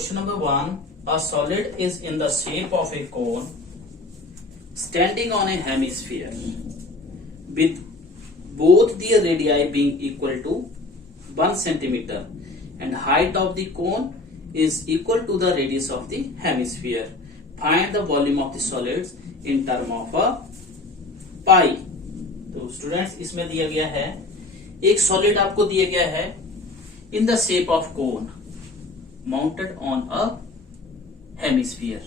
Question number 1. A solid is in the shape of a cone standing on a hemisphere with both the radii being equal to 1 centimeter and height of the cone is equal to the radius of the hemisphere. Find the volume of the solids in term of a pi. तो students इसमें दिया गया है एक solid आपको दिया गया है in the shape of cone mounted on a hemisphere,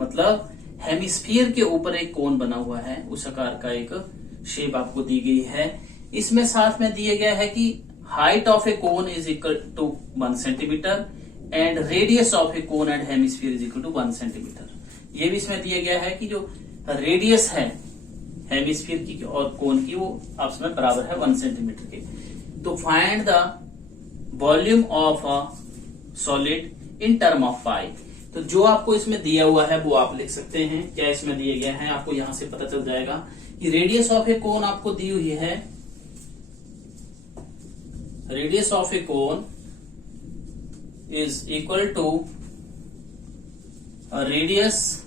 मतलब हेमिस्फीयर के ऊपर एक कोन बना हुआ है, उस आकार का एक शेप आपको दी गई है। इसमें साथ में दिया गया है कि height of a cone is equal to 1 centimetre and radius of a cone and hemisphere is equal to 1 centimetre. ये भी इसमें दिया गया है कि जो रेडियस है हेमिस्फीयर की और कोन की वो आपस में बराबर है 1 सेंटीमीटर के। तो find the volume of a solid in term of pi. तो जो आपको इसमें दिया हुआ है वो आप लिख सकते हैं। क्या इसमें दिया गया है आपको यहां से पता चल जाएगा कि रेडियस ऑफ ए कोन आपको दी हुई है, radius of a cone is equal to radius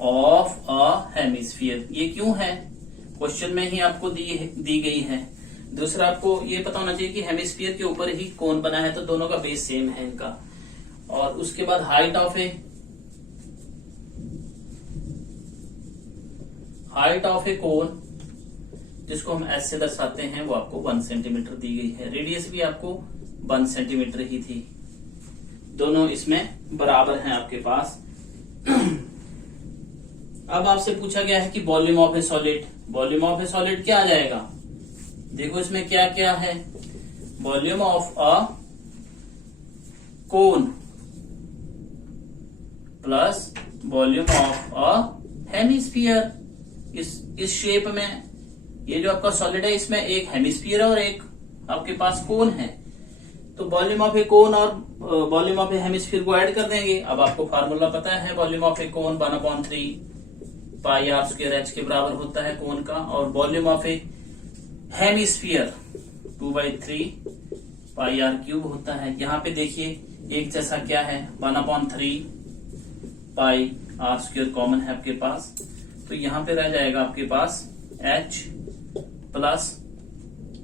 of a hemisphere. ये क्यों है क्वेश्चन में ही आपको दी गई है। दूसरा आपको ये पता होना चाहिए कि हेमिस्फीयर के ऊपर ही कोन बना है तो दोनों का बेस सेम है इनका। और उसके बाद हाइट ऑफ ए कोन जिसको हम एस से दर्शाते हैं वो आपको 1 सेंटीमीटर दी गई है। रेडियस भी आपको 1 सेंटीमीटर ही थी, दोनों इसमें बराबर हैं आपके पास। अब आपसे पूछा गया है कि volume of A solid, volume of A solid क्या आ जाएगा? देखो इसमें क्या क्या है, volume of a cone plus volume of a hemisphere. इस शेप में ये जो आपका सॉलिड है इसमें एक हेमिस्फीयर और एक आपके पास कोन है, तो वॉल्यूम ऑफ ए कोन और वॉल्यूम ऑफ ए हेमिस्फीयर को ऐड कर देंगे। अब आपको फार्मूला पता है, volume of a cone 1/3 pi r square h के बराबर होता है कोन का, और volume of a hemisphere 2/3 pi r cube होता है। यहाँ पे देखिए एक जैसा क्या है 1/3 पाई आर स्क्वायर कॉमन है आपके पास, तो यहाँ पे रह जाएगा आपके पास h प्लस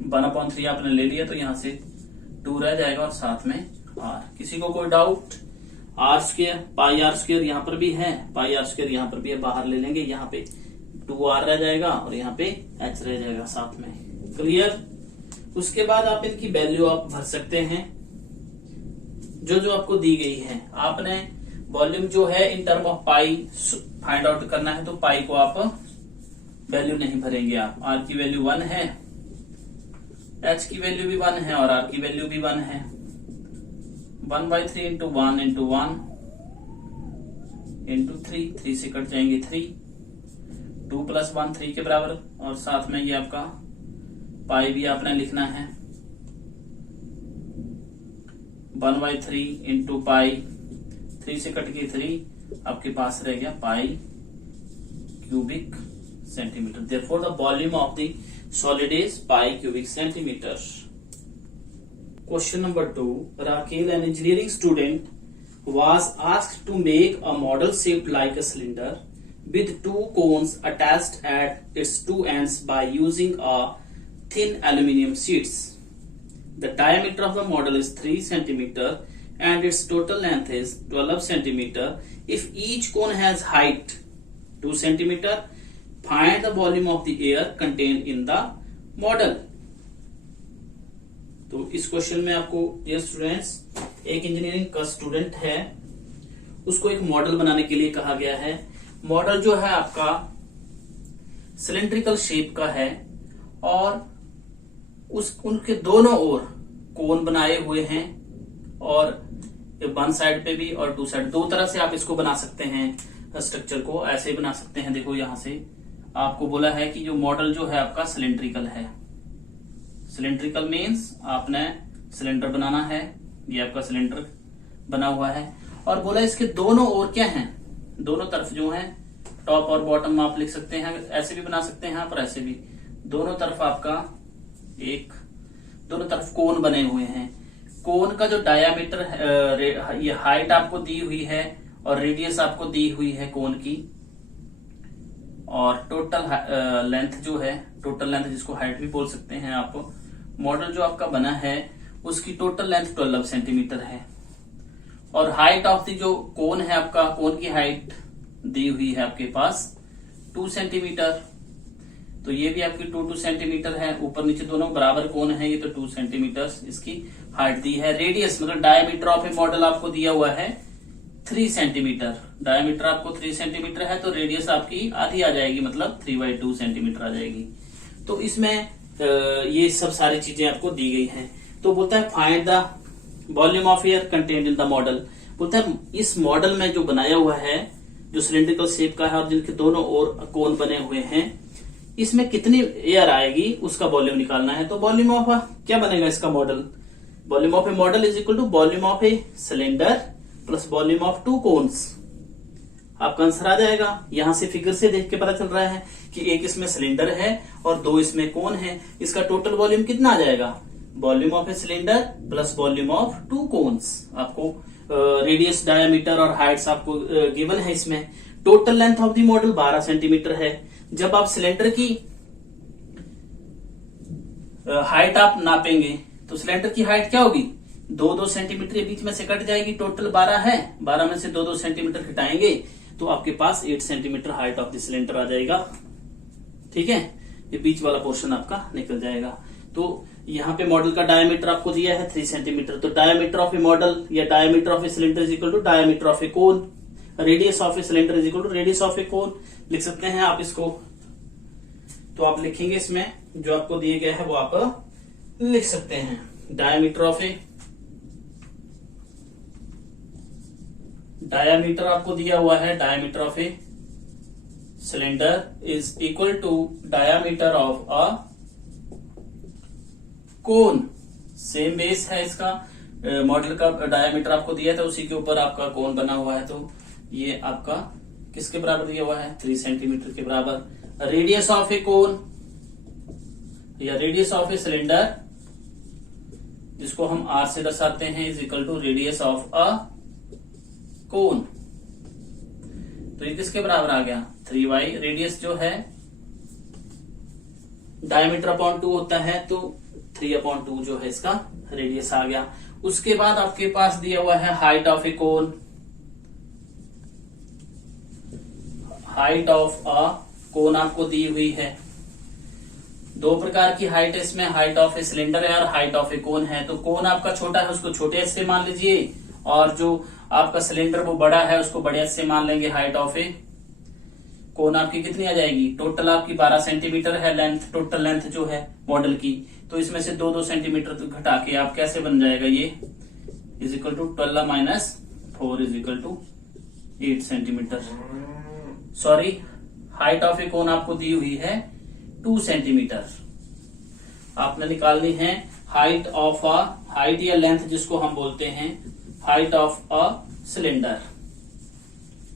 1/3 आपने ले लिया तो यहाँ से 2 रह जाएगा और साथ में r। किसी को कोई doubt? R square pi r square यहाँ पर भी है, पाई आर स्क्वायर यहाँ पर भी है, बाहर ले लेंगे, यहाँ पे 2r रह जाएगा और यहाँ पे h रह जाएगा साथ में। क्लियर? उसके बाद आप इनकी वैल्यू आप भर सकते हैं जो जो आपको दी गई है। आपने वॉल्यूम जो है इन term of pi find out करना है, तो पाई को आप वैल्यू नहीं भरेंगे। आप r की वैल्यू 1 है, h की वैल्यू भी 1 है और r की वैल्यू भी 1 है। 1/3 इंटू 1 इंटू 1 इंटू 3, 3 से कट जाएंगे 3, 2 प्लस 1 3 के बराबर, और साथ में ये आपका पाई भी आपने लिखना है 1/3 इंटू पाई, 3 से कट के 3, आपके पास रह गया pi cubic centimetre. Therefore the volume of the solid is pi cubic centimetre. Question number 2. Raquel, an engineering student, was asked to make a model shaped like a cylinder with 2 cones attached at its 2 ends by using a thin aluminum sheets. The diameter of the model is 3 centimeter and its total length is 12 centimeter. If each cone has height 2 centimeter, find the volume of the air contained in the model. तो इस question में आपको dear students, एक engineering का student है, उसको एक model बनाने के लिए कहा गया है। मॉडल जो है आपका सिलेंड्रिकल शेप का है और उनके दोनों ओर कोन बनाए हुए हैं, और 1 साइड पे भी और 2 साइड, 2 तरह से आप इसको बना सकते हैं। स्ट्रक्चर को ऐसे बना सकते हैं। देखो यहां से आपको बोला है कि जो मॉडल जो है आपका सिलेंड्रिकल है। सिलेंड्रिकल मीन्स आपने सिलेंडर बनाना है, ये आपका सिलेंडर बना हुआ है, और बोला इसके दोनों ओर क्या हैं, दोनों तरफ जो हैं, टॉप और बॉटम आप लिख सकते हैं, ऐसे भी बना सकते हैं पर ऐसे भी, दोनों तरफ आपका दोनों तरफ कोन बने हुए हैं। कोन का जो डायामीटर ये हाइट आपको दी हुई है और रेडियस आपको दी हुई है कोन की, और टोटल लेंथ जो है, टोटल लेंथ जिसको हाइट भी बोल सकते हैं आप, मॉडल जो आपका बना है उसकी टोटल लेंथ 12 सेंटीमीटर है, और हाइट ऑफ दी जो कोन है आपका, कोन की हाइट दी हुई है आपके पास 2 सेंटीमीटर। तो ये भी आपकी 2 सेंटीमीटर है, ऊपर नीचे दोनों बराबर कोन है, ये तो 2 सेंटीमीटर इसकी हाइट दी है। रेडियस मतलब डायमीटर ऑफ ए मॉडल आपको दिया हुआ है 3 सेंटीमीटर, डायमीटर आपको 3 सेंटीमीटर है, तो रेडियस आपकी आधी आ जाएगी, मतलब 3/2 सेंटीमीटर आ जाएगी। तो इसमें ये सब सारी चीजें आपको दी गई हैं। तो बोलता है find the volume of air contained in the model. बोलता है इस मॉडल में जो बनाया हुआ है, जो सिलेंड्रिकल शेप का है और जिनके दोनों ओर कोन बने हुए हैं, इसमें कितनी एयर आएगी उसका वॉल्यूम निकालना है। तो वॉल्यूम ऑफ क्या बनेगा इसका model, volume of a model is equal to volume of a cylinder plus volume of 2 cones. आपका आंसर आ जाएगा। यहां से फिगर से देख के पता चल रहा है कि एक इसमें सिलेंडर है और 2 इसमें कोन है, इसका टोटल वॉल्यूम कितना आ जाएगा, volume of a cylinder plus volume of 2 cones. आपको रेडियस, डायमीटर और हाइट्स आपको गिवन है इसमें। Total length of the model 12 centimetre है। जब आप सिलेंडर की हाइट आप नापेंगे तो सिलेंडर की हाइट क्या होगी, 2-2 सेंटीमीटर के बीच में से कट जाएगी। टोटल 12 है, 12 में से 2-2 सेंटीमीटर घटाएंगे तो आपके पास 8 centimetre height of the cylinder आ जाएगा। ठीक है, ये बीच वाला पोर्शन आपका निकल जाएगा। तो यहाँ पे मॉडल का डायमीटर आपको दिया है 3 सेंटीमीटर, तो डायमीटर ऑफ ए मॉडल या diameter of a cylinder is equal to diameter of a cone. Radius of a cylinder is equal to radius of a cone लिख सकते हैं आप इसको। तो आप लिखेंगे इसमें जो आपको दिए गए हैं वो आप लिख सकते हैं। डायमीटर आपको दिया हुआ है, diameter of a cylinder is equal to diameter of a cone. Same base है इसका, मॉडल का डायमीटर आपको दिया था, उसी के ऊपर आपका कोन बना हुआ है। तो ये आपका किसके बराबर दिया हुआ है, 3 सेंटीमीटर के बराबर। रेडियस ऑफ ए कोन या रेडियस ऑफ ए सिलेंडर, जिसको हम आर से दर्शाते हैं, is equal to radius of a cone. तो ये किसके बराबर आ गया, 3y। रेडियस जो है डायमीटर अपॉन 2 होता है, तो 3/2 जो है इसका रेडियस आ गया। उसके बाद आपके पास दिया हुआ है height of a cone. Height of a cone आपको दी हुई है। 2 प्रकार की हाइट है इसमें, हाइट ऑफ ए सिलेंडर है और हाइट ऑफ ए कोन है। तो कोन आपका छोटा है, उसको छोटे एच से मान लीजिए, और जो आपका सिलेंडर वो बड़ा है, उसको बड़े एच से मान लेंगे। हाइट ऑफ ए कोन आपकी कितनी आ जाएगी, टोटल आपकी 12 सेंटीमीटर है लेंथ, टोटल लेंथ जो है मॉडल की। तो इसमें से 2-2 सेंटीमीटर तो घटा के आप कैसे बन जाएगा, ये is equal to 12 minus 4 is equal to 8 centimetre. Sorry, height of a cone आपको दी हुई है 2 सेंटीमीटर। आपने निकालनी है हाइट ऑफ अ, हाइट या लेंथ जिसको हम बोलते हैं हाइट ऑफ अ सिलेंडर।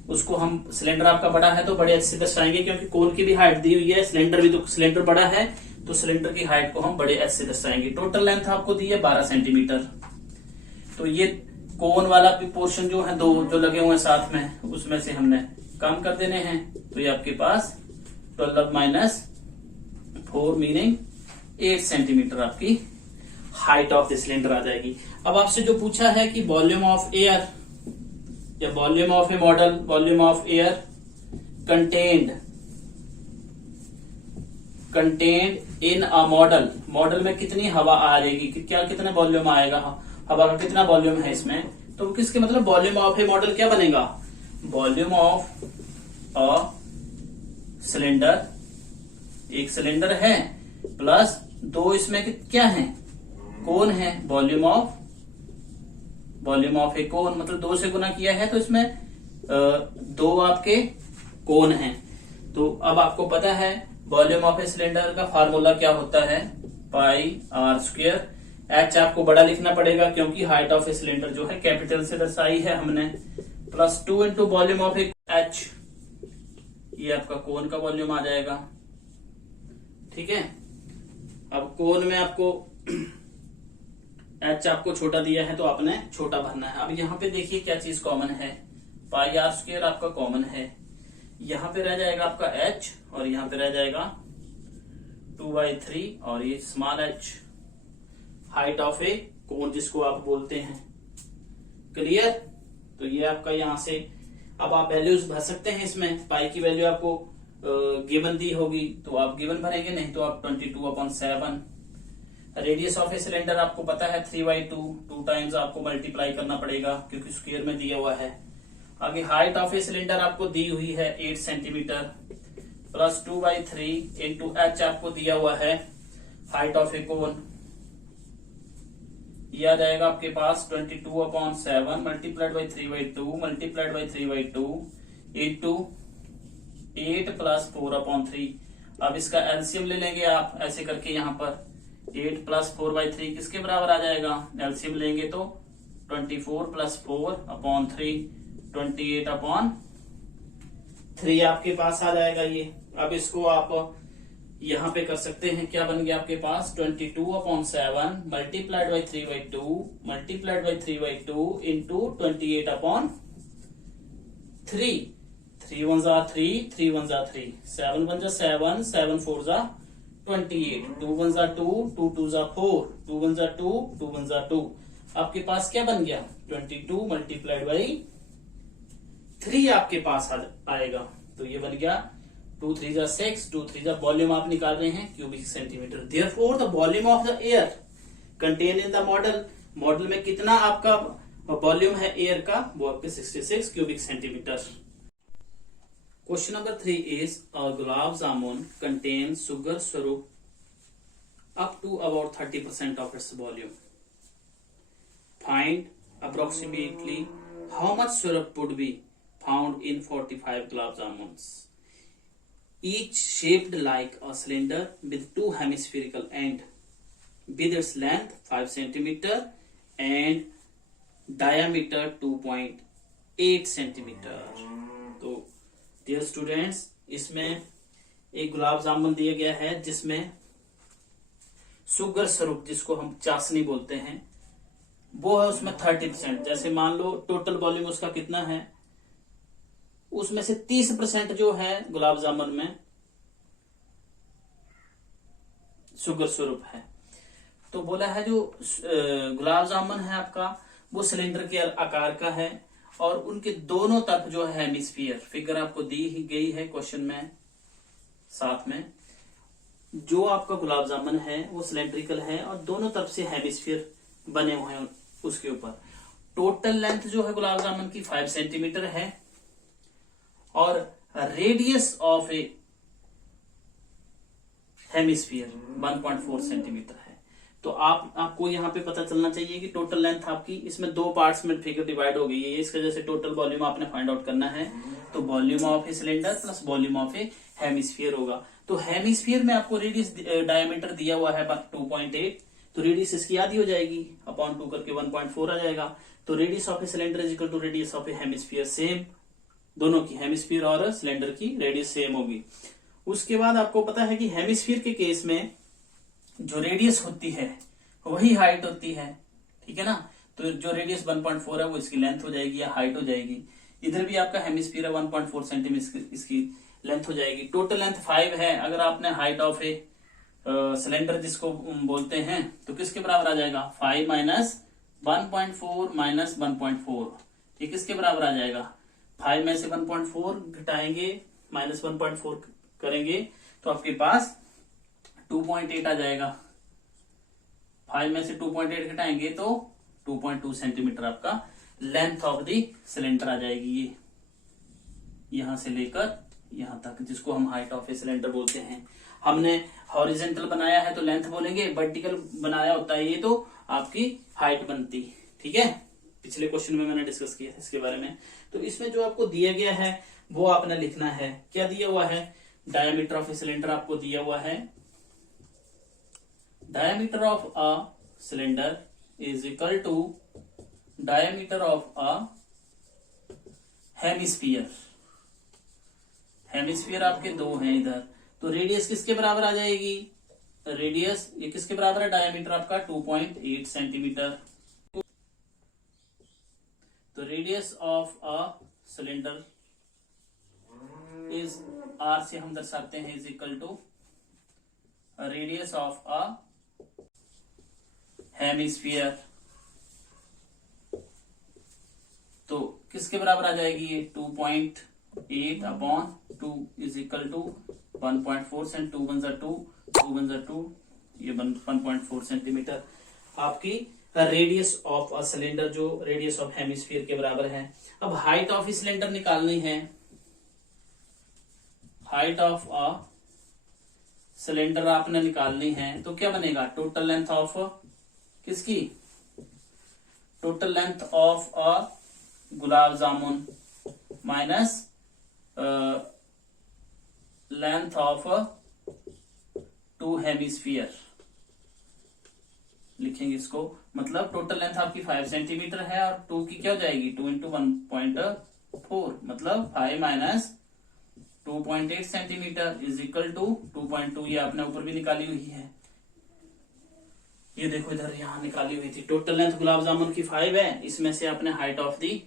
उसको हम, सिलेंडर आपका बड़ा है तो बड़े एच से दर्शाएंगे, क्योंकि कोन की भी हाइट दी हुई है, सिलेंडर भी, तो सिलेंडर बड़ा है तो सिलेंडर की हाइट को हम बड़े एच से दर्शाएंगे। टोटल लेंथ आपको दी है 12 सेंटीमीटर। तो ये कोन वाला भी पोर्शन जो है, 2 जो लगे हुए हैं साथ में, उसमें से हमने कम कर देने हैं। तो ये आपके पास 12 माइनस 4 मीनिंग 8 सेंटीमीटर आपकी हाइट ऑफ द सिलेंडर आ जाएगी। अब आपसे जो पूछा है कि वॉल्यूम ऑफ एयर या volume of a model, volume of air contained in a model, model में कितनी हवा आ जाएगी, क्या कितना वॉल्यूम आएगा, हवा का कितना वॉल्यूम है इसमें। तो किसके मतलब वॉल्यूम ऑफ ए मॉडल क्या बनेगा, वॉल्यूम ऑफ अ सिलेंडर, एक सिलेंडर है प्लस 2 इसमें क्या है, कोन है। वॉल्यूम ऑफ ए कोन मतलब 2 से गुना किया है, तो इसमें 2 आपके कोन हैं। तो अब आपको पता है वॉल्यूम ऑफ ए सिलेंडर का फार्मूला क्या होता है, πr²। एच आपको बड़ा लिखना पड़ेगा क्योंकि हाइट ऑफ ए सिलेंडर जो है कैपिटल से दर्शाई है हमने, plus 2 into volume of A H, ये आपका कोन का वॉल्यूम आ जाएगा। ठीक है, अब कोन में आपको एच आपको छोटा दिया है तो आपने छोटा भरना है। अब यहाँ पे देखिए क्या चीज कॉमन है, पाई आर स्क्वायर आपका कॉमन है। यहाँ पे रह जाएगा आपका एच और यहाँ पे रह जाएगा 2/3 और ये small H, height of a कोन जिसको आप बोलते हैं। क्लियर? तो ये आपका यहाँ से अब आप वैल्यूज भर सकते हैं। इसमें पाई की वैल्यू आपको गिवन दी होगी तो आप गिवन भरेंगे, नहीं तो आप 22/7। रेडियस ऑफ ए सिलेंडर आपको पता है 3/2, 2 टाइम्स आपको मल्टीप्लाई करना पड़ेगा क्योंकि स्क्वायर में दिया हुआ है। आगे हाइट ऑफ ए सिलेंडर आपको दी हुई है 8 सेंटीमीटर प्लस 2/3 इंटू एच आपको दिया हुआ है हाइट ऑफ ए कोन। यह आ जाएगा आपके पास 22/7 multiplied by 3/2 multiplied by 3/2 into 8 plus 4/3। अब इसका एलसीएम ले लेंगे आप ऐसे करके, यहाँ पर 8 प्लस 4/3 किसके बराबर आ जाएगा? एलसीएम लेंगे तो 24 प्लस 4/3 28/3 आपके पास आ जाएगा ये। अब इसको आप यहाँ पे कर सकते हैं, क्या बन गया आपके पास 22/7 multiplied by 3/2 multiplied by 3/2 into 28/3। 3 1 जा 3, 3 1 जा 3, 7 1 जा 7, 7 4 जा 28, 2 1 जा 2, 2 2 जा 4, 2 1 जा 2, 2 1 जा 2। आपके पास क्या बन गया 22 मल्टीप्लाइड बाई 3 आपके पास आएगा। तो ये बन गया 2 3 जा 6, 2 3 जा, वॉल्यूम आप निकाल रहे हैं cubic centimetre. Therefore the volume of the air contain in the model में कितना आपका वॉल्यूम है एयर का, वो आपके 66 cubic centimetre. Question number 3 is a gulab jamun contain sugar syrup up to about 30% of its volume. Find approximately how much syrup would be found in 45 gulab jamuns, each shaped like a cylinder with 2 hemispherical end, with its length 5 centimeter and diameter 2.8 centimeter. तो dear students, इसमें एक गुलाब जामुन दिया गया है जिसमें sugar स्वरूप जिसको हम चाशनी बोलते हैं वो है उसमें 30%। जैसे मान लो टोटल वॉल्यूम उसका कितना है, उसमें से 30% जो है गुलाब जामुन में शुगर स्वरूप है। तो बोला है जो गुलाब जामुन है आपका वो सिलेंडर के आकार का है और उनके दोनों तरफ जो है हेमिस्फीयर, फिगर आपको दी ही गई है क्वेश्चन में साथ में। जो आपका गुलाब जामुन है वो सिलेंड्रिकल है और दोनों तरफ से हेमिस्फीयर बने हुए हैं उसके ऊपर। टोटल लेंथ जो है गुलाब जामुन की 5 सेंटीमीटर है और radius of a hemisphere 1.4 centimetre है। तो आपको यहाँ पे पता चलना चाहिए कि टोटल लेंथ आपकी इसमें 2 पार्ट्स में फिगर डिवाइड हो गई है। इस वजह से टोटल वॉल्यूम आपने फाइंड आउट करना है। तो volume of a cylinder plus volume of a hemisphere होगा। तो हेमिस्फीयर में आपको रेडियस डायमीटर दिया हुआ है 2.8, तो रेडियस इसकी आधी हो जाएगी अपॉन 2 करके 1.4 आ जाएगा। तो radius of a cylinder is equal to radius of a hemisphere, same दोनों की, हेमिस्फीयर और सिलेंडर की रेडियस सेम होगी। उसके बाद आपको पता है कि हेमिस्फीयर के केस में जो रेडियस होती है वही हाइट होती है, ठीक है ना। तो जो रेडियस 1.4 है वो इसकी लेंथ हो जाएगी या हाइट हो जाएगी। इधर भी आपका हेमिस्फीयर है 1.4 सेंटीमीटर, इसकी लेंथ हो जाएगी। टोटल लेंथ 5 है। अगर आपने हाइट ऑफ ए सिलेंडर जिसको बोलते हैं तो किसके बराबर आ जाएगा 5 माइनस 1.4 माइनस 1.4, ये किसके बराबर आ जाएगा 5 में से 1.4 घटाएंगे माइनस 1.4 करेंगे तो आपके पास 2.8 आ जाएगा। 5 में से 2.8 घटाएंगे तो 2.2 सेंटीमीटर आपका लेंथ ऑफ द सिलेंडर आ जाएगी। ये यहां से लेकर यहां तक, जिसको हम हाइट ऑफ ए सिलेंडर बोलते हैं। हमने हॉरिजेंटल बनाया है तो लेंथ बोलेंगे, वर्टिकल बनाया होता है ये तो आपकी हाइट बनती, ठीक है। पिछले क्वेश्चन में मैंने डिस्कस किया था इसके बारे में। तो इसमें जो आपको दिया गया है वो आपने लिखना है। क्या दिया हुआ है, डायमीटर ऑफ ए सिलेंडर आपको दिया हुआ है। Diameter of a cylinder is equal to diameter of a hemisphere. Hemisphere आपके 2 हैं इधर, तो रेडियस किसके बराबर आ जाएगी रेडियस ये किसके बराबर है, डायमीटर आपका 2.8 सेंटीमीटर। तो radius of a cylinder is, r से हम दर्शाते हैं, is equal to radius of a hemisphere. तो किसके बराबर आ जाएगी ये, 2.8 upon 2 is equal to 1.4 cent, 2 one 2, 2 one 2, ये 1.4 सेंटीमीटर आपकी रेडियस ऑफ अ सिलेंडर, जो रेडियस ऑफ हेमिस्फीयर के बराबर है। अब हाइट ऑफ सिलेंडर निकालनी है। हाइट ऑफ अ सिलेंडर आपने निकालनी है, तो क्या बनेगा, टोटल लेंथ ऑफ किसकी, total length of a gulab jamun minus length of 2 hemisphere लिखेंगे इसको। मतलब टोटल लेंथ आपकी 5 सेंटीमीटर है और 2 की क्या हो जाएगी, 2 इंटू 1.4, मतलब 5 minus 2.8 centimetre is equal to 2.2। ये आपने ऊपर भी निकाली हुई है, ये देखो इधर यहाँ निकाली हुई थी। टोटल लेंथ गुलाब जामुन की 5 है, इसमें से आपने हाइट ऑफ दी,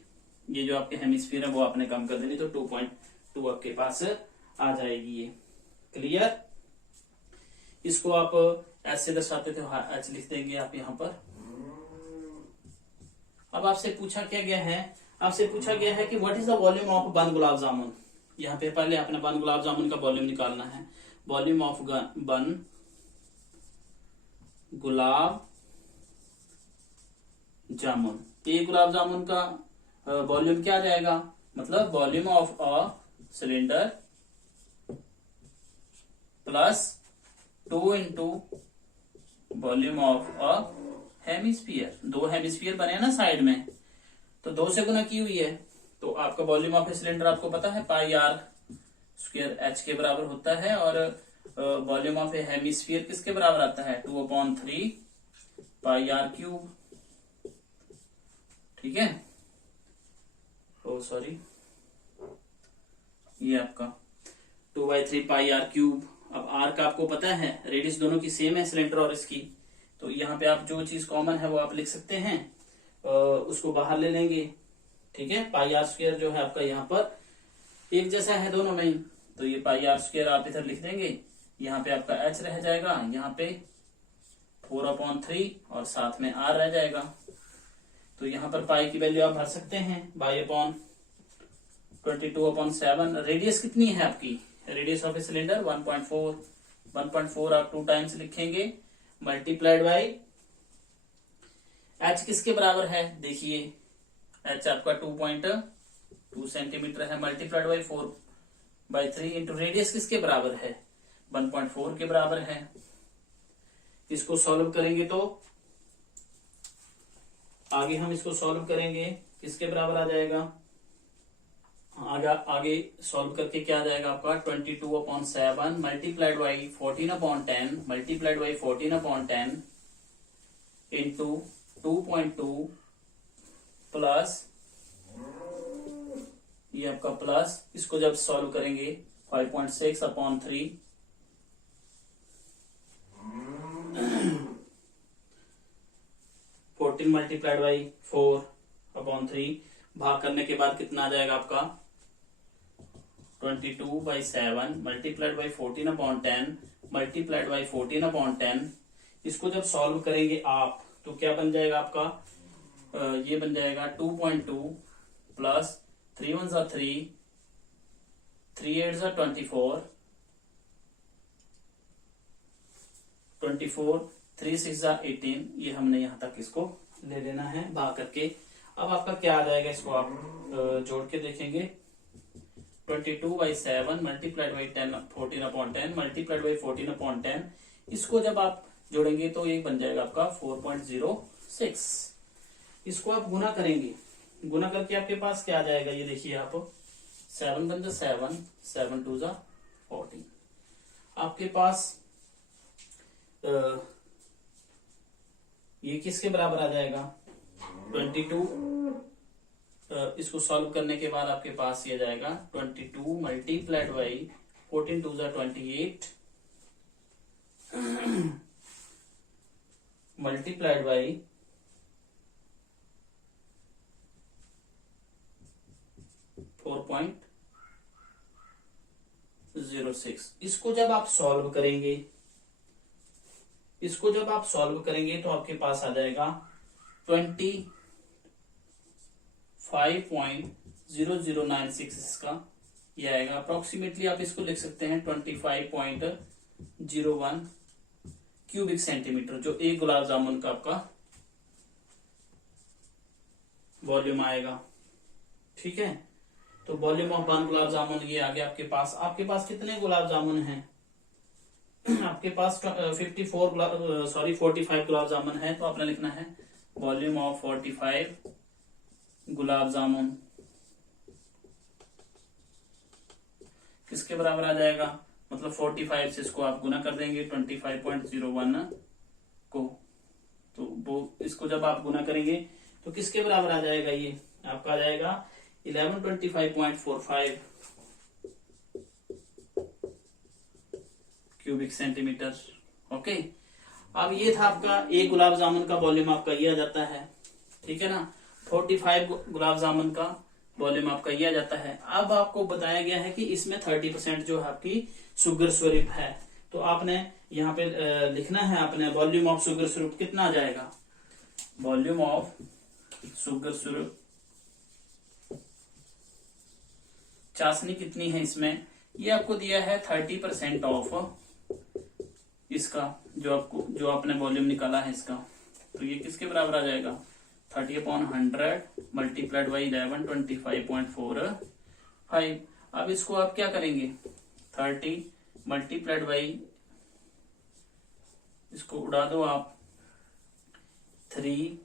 ये जो आपके हेमिस्फीयर है वो आपने कम कर देनी, तो 2.2 आपके पास आ जाएगी। ये क्लियर। इसको आप ऐसे दर्शाते थे, एच लिख देंगे आप यहाँ पर। अब आपसे पूछा क्या गया है, आपसे पूछा गया है कि what is the volume of one gulab jamun. यहाँ पे पहले आपने वन गुलाब जामुन का वॉल्यूम निकालना है। वॉल्यूम ऑफ वन गुलाब जामुन, एक गुलाब जामुन का वॉल्यूम क्या आ जाएगा, मतलब volume of a cylinder plus 2 into volume of a hemisphere. 2 hemisphere बने हैं ना साइड में, तो 2 से गुना की हुई है, तो आपका वॉल्यूम ऑफ ए सिलेंडर आपको पता है पाई आर स्क्वायर एच के बराबर होता है, और वॉल्यूम ऑफ ए हेमिस्फीयर किसके बराबर आता है, 2/3 पाई आर क्यूब। ठीक है, ओ सॉरी, ये आपका 2/3 पाई आर क्यूब। अब आर का आपको पता है, रेडियस दोनों की सेम है सिलेंडर और इसकी, तो यहाँ पे आप जो चीज कॉमन है वो आप लिख सकते हैं, उसको बाहर ले लेंगे। ठीक है, पाई आर स्क्वायर जो है आपका यहाँ पर एक जैसा है दोनों में ही, तो ये पाई आर स्क्वायर आप इधर लिख देंगे, यहाँ पे आपका एच रह जाएगा, यहाँ पे 4/3 और साथ में आर रह जाएगा। तो यहाँ पर पाई की वैल्यू आप भर सकते हैं, बाई अपॉन 22/7। रेडियस कितनी है आपकी, रेडियस ऑफ ए सिलेंडर 1.4 आप 2 टाइम्स लिखेंगे, मल्टीप्लाइड बाई एच किसके बराबर है, देखिए एच आपका 2.2 सेंटीमीटर है, मल्टीप्लाइड बाई 4/3 इंटू रेडियस किसके बराबर है, 1.4 के बराबर है। इसको सॉल्व करेंगे तो आगे हम इसको सॉल्व करेंगे, किसके बराबर आ जाएगा, आगे सॉल्व करके क्या आ जाएगा आपका 22/7 multiplied by 14/10 multiplied by 14/10 into 2.2 plus, ये आपका प्लस, इसको जब सॉल्व करेंगे 5.6/3 14 मल्टीप्लाइड बाई 4/3 भाग करने के बाद कितना आ जाएगा आपका 22/7 मल्टीप्लाइड बाई 14/10 मल्टीप्लाइड बाई 14/10। इसको जब सॉल्व करेंगे आप तो क्या बन जाएगा आपका, ये बन जाएगा 2.2 प्लस 3 1 3 3 8 24 24 3 6 18। ये हमने यहां तक इसको ले लेना है भाग करके। अब आपका क्या आ जाएगा, इसको आप जोड़ के देखेंगे 22/7 मल्टीप्लाइड बाई 14/10 मल्टीप्लाइड बाई 14/10। इसको जब आप जोड़ेंगे तो ये बन जाएगा आपका 4.06। इसको आप गुना करेंगे, गुना करके आपके पास क्या आ जाएगा, ये देखिए आप 7 1 7 7 2 14। आपके पास ये किसके बराबर आ जाएगा 22। इसको सॉल्व करने के बाद आपके पास ये जाएगा 22 मल्टीप्लाइड बाई 14 2 28 मल्टीप्लाइड बाई 4.06। इसको जब आप सॉल्व करेंगे, तो आपके पास आ जाएगा 25.0096 इसका ये आएगा। अप्रोक्सीमेटली आप इसको लिख सकते हैं 25.01 क्यूबिक सेंटीमीटर, जो एक गुलाब जामुन का आपका वॉल्यूम आएगा। ठीक है, तो वॉल्यूम ऑफ 1 गुलाब जामुन ये आ गया आपके पास। आपके पास कितने गुलाब जामुन हैं? आपके पास 45 गुलाब जामुन है, तो आपने लिखना है वॉल्यूम ऑफ 45 गुलाब जामुन किसके बराबर आ जाएगा? मतलब 45 से इसको आप गुना कर देंगे 25.01 को, तो वो इसको जब आप गुना करेंगे तो किसके बराबर आ जाएगा? ये आपका आ जाएगा 1125.45 क्यूबिक सेंटीमीटर। ओके, अब ये था आपका एक गुलाब जामुन का वॉल्यूम आपका ये आ जाता है। ठीक है ना, 45 गुलाब जामुन का वॉल्यूम आपका ये आ जाता है। अब आपको बताया गया है कि इसमें 30% जो है आपकी शुगर सिरप है, तो आपने यहाँ पे लिखना है आपने वॉल्यूम ऑफ शुगर सिरप कितना आ जाएगा। वॉल्यूम ऑफ शुगर सिरप चाशनी कितनी है इसमें, ये आपको दिया है 30% ऑफ इसका, जो आपने वॉल्यूम निकाला है इसका, तो ये किसके बराबर आ जाएगा? 30/100 मल्टीप्लाइड बाई 11 25.45। अब इसको आप क्या करेंगे? 30 मल्टीप्लाइड बाई, इसको उड़ा दो आप, 3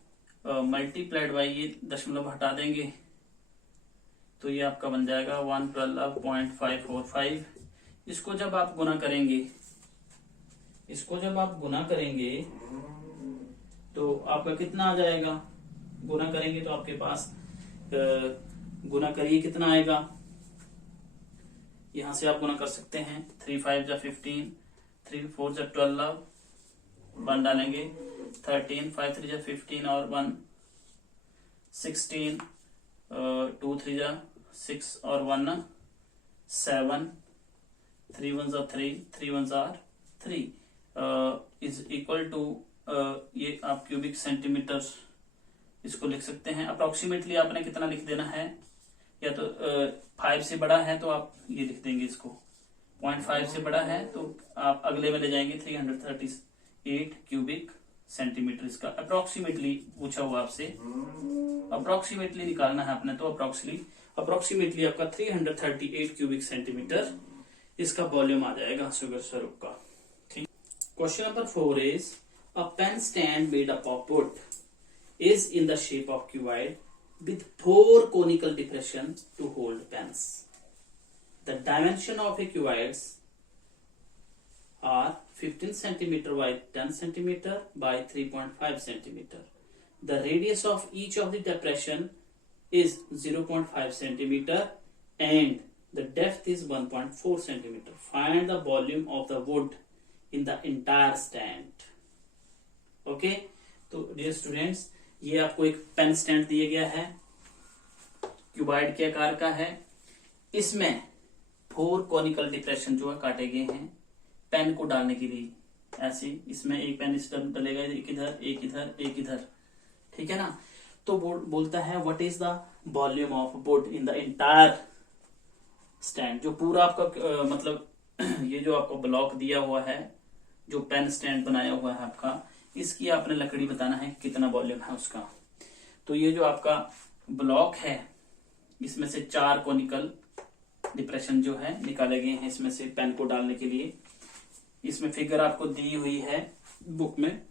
मल्टीप्लाइड बाई ये दशमलव हटा देंगे, तो ये आपका बन जाएगा 112.545। इसको जब आप गुना करेंगे, तो आपका कितना आ जाएगा? गुना करेंगे तो आपके पास गुना करिए कितना आएगा, यहां से आप गुना कर सकते हैं। 3 5 जा 15, 3 4 जा 12, 1 डालेंगे 13, 5 3 जा 15 और 1 16, 2 3 जा 6 और 1 7, 3 1 जा 3, 3 1 जा 3 इज इक्वल टू ये आप क्यूबिक सेंटीमीटर इसको लिख सकते हैं। अप्रोक्सीमेटली आपने कितना लिख देना है, या तो 5 से बड़ा है तो आप ये लिख देंगे इसको, 0.5 से बड़ा है तो आप अगले में ले जाएंगे 338 क्यूबिक सेंटीमीटर। इसका अप्रोक्सीमेटली पूछा हुआ आपसे, अप्रोक्सीमेटली निकालना है आपने, तो अप्रोक्सीमेटली आपका 338 क्यूबिक सेंटीमीटर इसका वॉल्यूम आ जाएगा शुगर सिरप का। ठीक, question number 4 is a pen stand made up of wood is in the shape of cuboid with 4 conical depression to hold pens. The dimension of a cuboid are 15 cm by 10 cm by 3.5 cm. The radius of each of the depression is 0.5 cm and the depth is 1.4 cm. Find the volume of the wood in the entire stand. Okay, तो dear students, ये आपको एक pen stand दिया गया है, cuboid के आकार का है। इसमें 4 कॉनिकल डिप्रेशन जो है काटे गए हैं पेन को डालने के लिए। ऐसे इसमें एक पेन इस तरफ डलेगा, एक इधर, एक इधर, एक इधर। ठीक है ना, तो बोलता है what is the volume of wood in the entire stand. जो पूरा आपका मतलब ये जो आपको ब्लॉक दिया हुआ है, जो पेन स्टैंड बनाया हुआ है आपका, इसकी आपने लकड़ी बताना है कितना वॉल्यूम है उसका। तो ये जो आपका ब्लॉक है, इसमें से 4 कॉनिकल डिप्रेशन जो है निकाले गए हैं इसमें से पेन को डालने के लिए। इसमें फिगर आपको दी हुई है बुक में।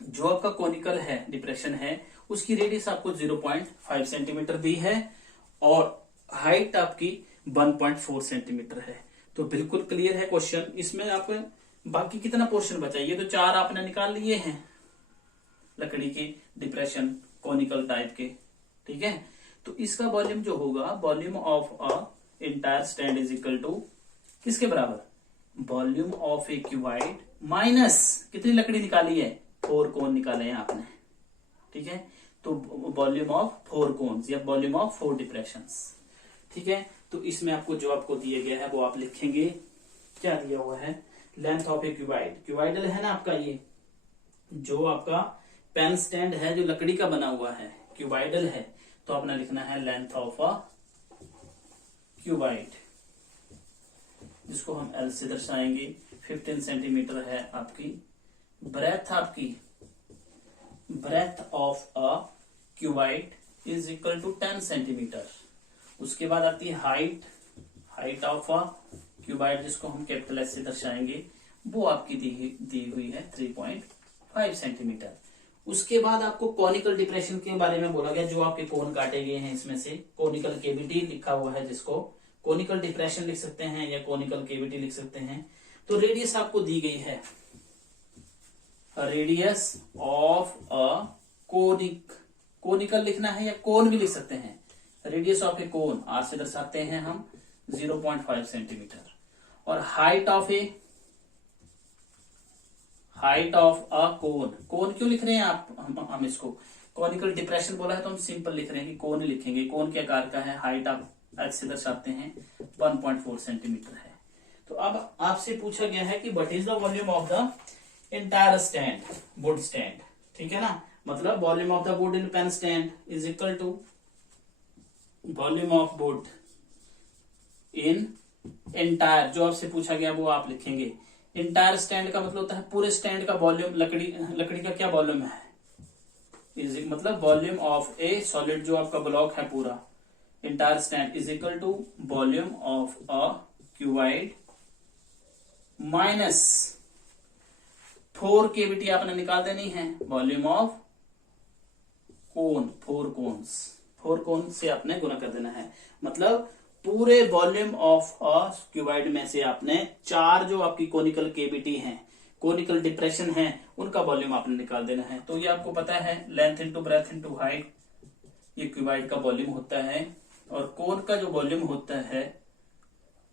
जो आपका कॉनिकल है डिप्रेशन है, उसकी रेडियस आपको 0.5 सेंटीमीटर दी है और हाइट आपकी 1.4 सेंटीमीटर है। तो बिल्कुल क्लियर है क्वेश्चन। इसमें आप बाकी कितना पोर्शन बचा, ये तो 4 आपने निकाल लिए हैं लकड़ी के डिप्रेशन कॉनिकल टाइप के। ठीक है, तो इसका वॉल्यूम जो होगा, volume of a entire stand is equal to किसके बराबर? Volume of a cuboid minus कितनी लकड़ी निकाली है, 4 कोन निकाले हैं आपने, ठीक है। तो वॉल्यूम ऑफ 4 कोन्स या वॉल्यूम ऑफ 4 डिप्रेशंस, ठीक है। तो इसमें आपको जो आपको दिया गया है वो आप लिखेंगे, क्या दिया हुआ है, length of a cuboid, cuboidal है ना आपका, ये जो आपका पेन स्टैंड है जो लकड़ी का बना हुआ है क्यूबाइडल है, तो आपने लिखना है लेंथ ऑफ अ क्यूबाइड, जिसको हम एल से दर्शाएंगे। 15 सेंटीमीटर है आपकी ब्रेथ, आपकी breadth of a cuboid is equal to 10 centimetre. उसके बाद आती है height, height of a cuboid जिसको हम कैपिटल एस से दर्शाएंगे, वो आपकी दी हुई है 3.5 सेंटीमीटर। उसके बाद आपको कॉनिकल डिप्रेशन के बारे में बोला गया, जो आपके कोन काटे गए हैं इसमें से कॉनिकल केविटी लिखा हुआ है, जिसको कॉनिकल डिप्रेशन लिख सकते हैं या कॉनिकल केविटी लिख सकते हैं। तो रेडियस आपको दी गई है, radius of a conic, conical लिखना है या कोन भी लिख सकते हैं। Radius of a cone R से दर्शाते हैं हम 0.5 सेंटीमीटर। और हाइट ऑफ अ कोन, कोन क्यों लिख रहे हैं आप, हम इसको कॉनिकल डिप्रेशन बोला है तो हम सिंपल लिख रहे हैं कि कोन ही लिखेंगे। कोन के आकार का है, हाइट आप एच से दर्शाते हैं 1.4 सेंटीमीटर है। तो अब आपसे पूछा गया है कि what is the volume of the entire stand, wood stand, ठीक है ना। मतलब volume of the wood in pen stand is equal to volume of wood in entire, जो आपसे पूछा गया वो आप लिखेंगे। एंटायर स्टैंड का मतलब होता है पूरे स्टैंड का वॉल्यूम, लकड़ी का क्या वॉल्यूम है, इज मतलब वॉल्यूम ऑफ ए सॉलिड, जो आपका ब्लॉक है पूरा, entire stand is equal to volume of a cuboid minus 4 cavity आपने निकाल देनी है, वॉल्यूम ऑफ कोन, 4 कोन से आपने गुना कर देना है। मतलब पूरे वॉल्यूम ऑफ अ क्यूबाइड में से आपने 4 जो आपकी कोनिकल केविटी हैं, कोनिकल डिप्रेशन है, उनका वॉल्यूम आपने निकाल देना है। तो ये आपको पता है length into breadth into height, ये क्यूबाइड का वॉल्यूम होता है। और कोन का जो वॉल्यूम होता है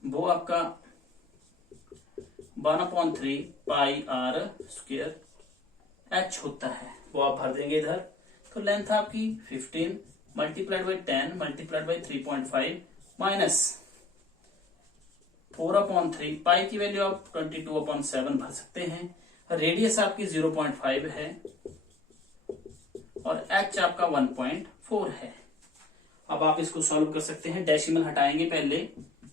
वो आपका 1/3 पाई आर स्क्वायर एच होता है, वो आप भर देंगे इधर। तो लेंथ आपकी 15 multiplied by 10 multiplied by 3.5 minus 4/3, पाई की वैल्यू आप 22/7 भर सकते हैं। रेडियस आपकी 0.5 है और एच आपका 1.4 है। अब आप इसको सॉल्व कर सकते हैं, डेसिमल हटाएंगे पहले।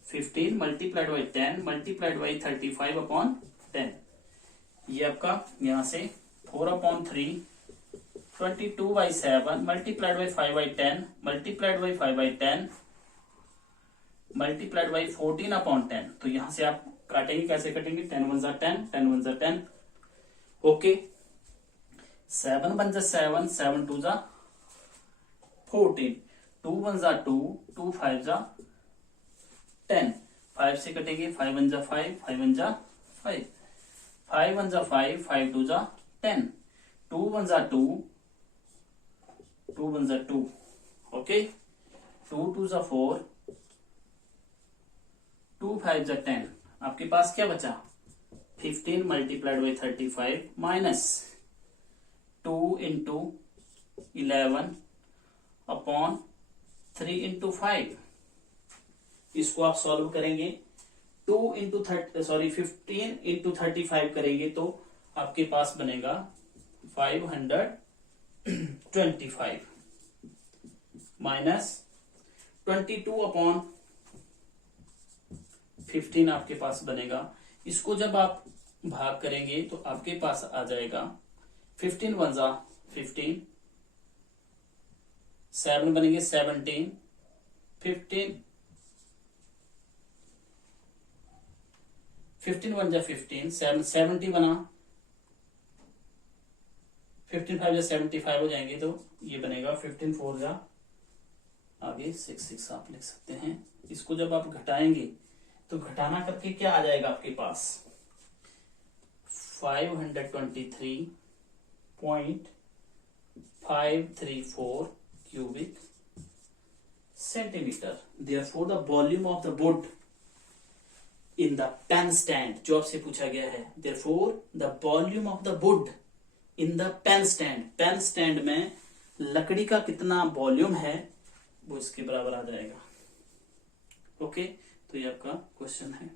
15 मल्टीप्लाइड बाई 10 मल्टीप्लाइड बाई 35/10, ये आपका यहां से 4/3 22/7 multiplied by 5/10 multiplied by 5/10 multiplied by 14/10। तो यहां से आप काटेंगे, कैसे कटेंगे, 10 1 10 10 1 10, ओके। 7 1 7 7 2 14, 2 1 2 2 5 10, 5 से कटेंगे, 5 1 5 5 1 5 5 1 5 5 2 10, 2 1 2 2 1 2, ओके। 2 2 4 2 5 10, आपके पास क्या बचा, 15 multiplied by 35 minus 2 into 11 upon 3 into 5। इसको आप सॉल्व करेंगे, 15 इंटू 35 करेंगे तो आपके पास बनेगा 525 माइनस 22/15 आपके पास बनेगा। इसको जब आप भाग करेंगे तो आपके पास आ जाएगा 15 1 15, 7 बनेंगे 17, 15 1 15, 70 बना, 15 5 75 हो जाएंगे, तो ये बनेगा 15 4 आगे 6 आप लिख सकते हैं। इसको जब आप घटाएंगे तो घटाना करके क्या आ जाएगा आपके पास, 523.534 cubic centimetre. Therefore the volume of the wood in the pen stand, जो आपसे पूछा गया है। Therefore the volume of the wood in the pen stand, pen stand में लकड़ी का कितना वॉल्यूम है वो इसके बराबर आ जाएगा। ओके, तो ये आपका क्वेश्चन है।